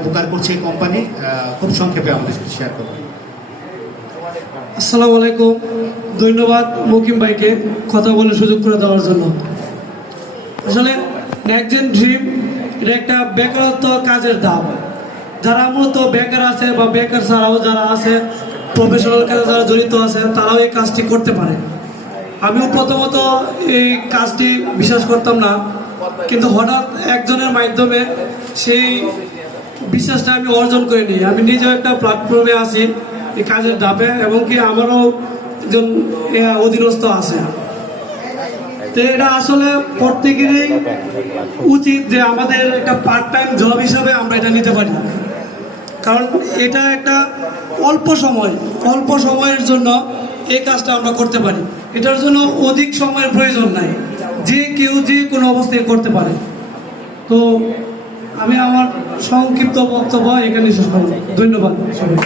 উপকার করছে এই কোম্পানি, খুব সংক্ষেপে আমাদের সাথে শেয়ার করবেন। আসসালামু আলাইকুম, ধন্যবাদ মুকিম ভাইকে কথা বলার সুযোগ করে দেওয়ার জন্য। আসলে নেক্সট ড্রিম এটা একটা বেকারত্ব কাজের দাম। যারা মূলত বেকার আছে বা বেকার ছাড়াও যারা আছে প্রফেশনাল কাজে যারা জড়িত আছে তারাও এই কাজটি করতে পারে। আমিও প্রথমত এই কাজটি বিশ্বাস করতাম না, কিন্তু হঠাৎ একজনের মাধ্যমে সেই বিশ্বাসটা আমি অর্জন করে নিই। আমি নিজেও একটা প্ল্যাটফর্মে আছি এই কাজের ধাপে, এবং কি আমারও একজন অধীনস্থ আছে। তো এটা আসলে প্রত্যেকেরই উচিত যে আমাদের একটা পার্ট টাইম জব হিসাবে আমরা এটা নিতে পারি, কারণ এটা একটা অল্প সময়ের জন্য এই কাজটা আমরা করতে পারি। এটার জন্য অধিক সময়ের প্রয়োজন নাই, যে কেউ যে কোনো অবস্থায় করতে পারে। তো আমি আমার সংক্ষিপ্ত বক্তব্য এখানে শেষ করব। ধন্যবাদ সবাই।